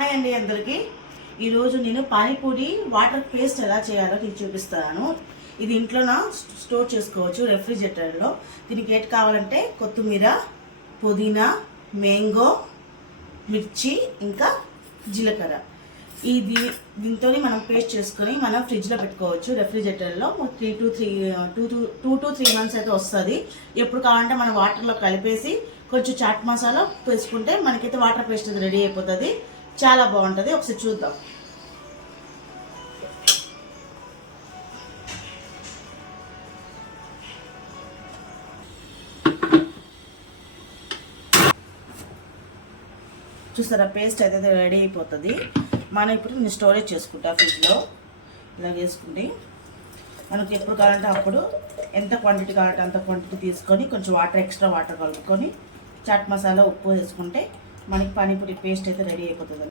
Hi అండి అందరికి ఈరోజు నేను పానీపూరి వాటర్ పేస్ట్ ఎలా చేయాలో నేను చూపిస్తాను. ఇది ఇంట్లోన స్టోర్ చేసుకోవచ్చు రెఫ్రిజిరేటర్లో. దీనికి ఏటి కావాలంటే కొత్తిమీర, పుదీనా, మ్యాంగో, మిర్చి, ఇంకా జీలకర్ర. దీంతో మనం పేస్ట్ చేసుకొని మనం ఫ్రిడ్జ్లో పెట్టుకోవచ్చు రెఫ్రిజిరేటర్లో. 2 to 3 months అయితే వస్తుంది. ఎప్పుడు కావాలంటే మనం వాటర్లో కలిపేసి కొంచెం చాట్ మసాలా వేసుకుంటే మనకైతే వాటర్ పేస్ట్ రెడీ అయిపోతుంది. చాలా బాగుంటుంది. ఒకసారి చూద్దాం. చూసారా, పేస్ట్ అయితే రెడీ అయిపోతుంది. మనం ఇప్పుడు నేను స్టోరేజ్ చేసుకుంటా ఫ్రిడ్జ్లో. ఇలా వేసుకుంటే మనకి ఎప్పుడు కావాలంటే అప్పుడు ఎంత క్వాంటిటీ కావాలంటే అంత క్వాంటిటీ తీసుకొని కొంచెం ఎక్స్ట్రా వాటర్ కలుపుకొని చాట్ మసాలా, ఉప్పు వేసుకుంటే మనకి పానీపూరి పేస్ట్ అయితే రెడీ అయిపోతుంది.